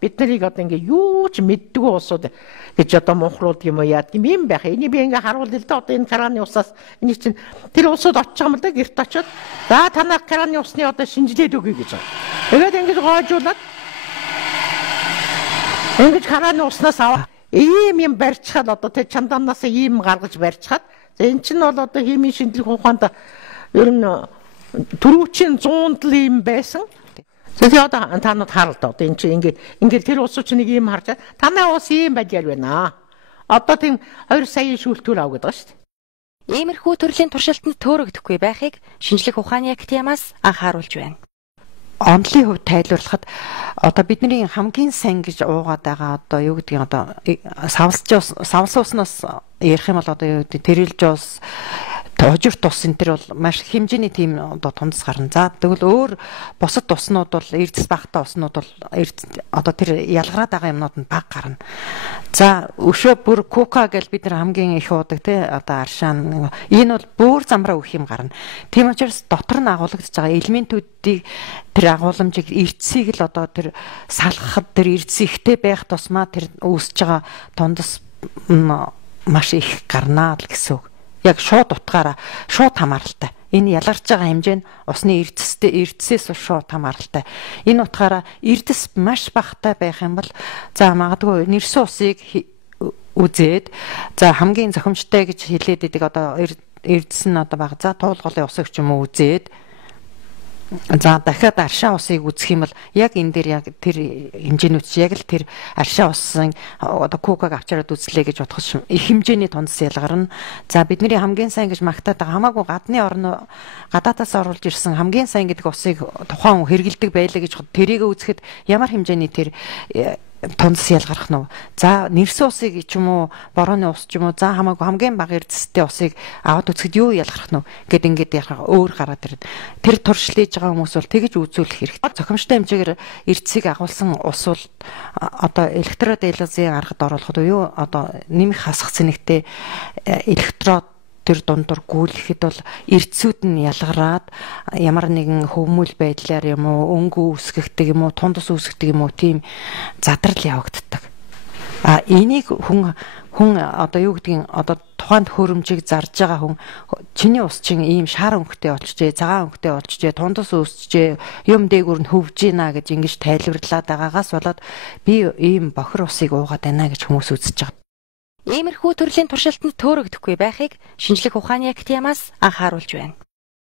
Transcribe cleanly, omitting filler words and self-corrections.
Бид нарыг одоо ингээ юу ч мэддэггүй улсууд гэж одоо мунхрууд юм уу яад юм байх. Энийг би ингээ харуул л да одоо энэ карааны усаас энийг чинь тэр улсууд очиж байгаа юм да гэрт очиод за танаа карааны усны одоо шинжилээд өгье гэж байгаа. Тэгээд ингэж гоожуулаад ингэж карааны уснаас аваа ийм барьчихад одоо тэр чандаанаас ийм гаргаж барьчихад энэ чинь бол одоо химийн шинжилгээ ухаанд ер нь түрүүчийн 100-д л ийм байсан. Тэгээд одоо танууд харалт одоо энэ чинь ингээд тэр улсууд чинь нэг юм харж танаа ус ийм байж байна. Одоо тийм 2 сая шүүлтүүр ав гэдэг шүү дээ. Иймэрхүү төрлийн туршилтанд төөрөгдөхгүй байхыг шинжлэх ухааны актиамаас анхааруулж байна. Онлын хувьд тайлбарлахад одоо бидний хамгийн сайн гэж уугаад байгаа одоо юу гэдгийг одоо савлс уснаас ярих юм бол одоо юу гэдэг тэрэлж ус хожирт ус энэ төр бол маш хэмжээний тийм одоо тундас гарна. За тэгвэл өөр бусад уснууд бол эрдэс багтаа уснууд бол одоо тэр ялгараад байгаа юмнууд нь баг гарна. За өшөө бүр кока гэж бид нар хамгийн их уудаг тий одоо аршаан энэ бол бүр замраа өгөх юм гарна. Тийм учраас дотор нь агуулгадж байгаа элементүүдийг тэр агууламжийг эрдэсийг л одоо тэр салгахад тэр эрдэс ихтэй байх тусмаа тэр үүсэж байгаа тундас маш их гарнаа л гэсэн үг. Яг шууд утгаараа шууд хамааралтай. Энэ ялгарч байгаа хэмжээ нь усны эрдэсээс шууд хамааралтай. Энэ утгаараа эрдэс маш багатай байх юм бол за магадгүй нэрсэн усыг үзээд за хамгийн зохимжтой гэж хэлээд идэг одоо эрдэс нь одоо бага за туулгалын усыг ч юм уу үзээд за дахиад аршаа усыг үзэх юм бол яг энэ дээр яг тэр хэмжээнүүд чи яг л тэр аршаа усын одоо кокаг авчираад үзлээ гэж бодох их хэмжээний тундас ялгарна. За бидний хамгийн сайн гэж магтаад байгаа хамаагүй гадны орн гадаадаас оруулж ирсэн хамгийн сайн гэдэг усыг тухайн хүн хэрэгэлдэг байлаа гэж тэрийг үзэхэд ямар хэмжээний тэр тундас ялгарх нь. За нэрсэн усыг ч юм уу борооны ус ч юм уу за хамаагүй хамгийн бага эрдэстэй усыг аваад үзэхэд юу ялгарх нь гэд ингээд яхаа өөр гараад ирнэ. Тэр туршлиж байгаа хүмүүс бол тэгж үзүүлэх хэрэгтэй. Зохимжтой хэмжээгээр эрдэсийг агуулсан ус бол одоо электродиализын аргад оруулахад уу одоо нэмэх хасах цэнэгтэй электрод тэр дундуур гүйлэхэд бол эрдэсүүд нь ялгараад ямар нэгэн хөвмөл байдлаар юм уу өнгө үүсгэгдэг юм уу тундас үүсгдэг юм уу тийм задрал явагддаг. Энийг хүн одоо юу гэдгийг одоо тухайн хөрөмжийг зарж байгаа хүн чиний ус чинь ийм шар өнгөтэй болчихжээ, цагаан өнгөтэй болчихжээ, тундас үүсчихжээ, юм дээгүүр нь хөвж гинэ гэж ингэж тайлбарлаад байгаагаас болоод би ийм бохир усыг уугаад байна гэж хүмүүс үзэж байгаа. Иймэрхүү төрлийн туршилтанд төөрөгдөхгүй байхыг шинжлэх ухааны актиамаас анхааруулж байна.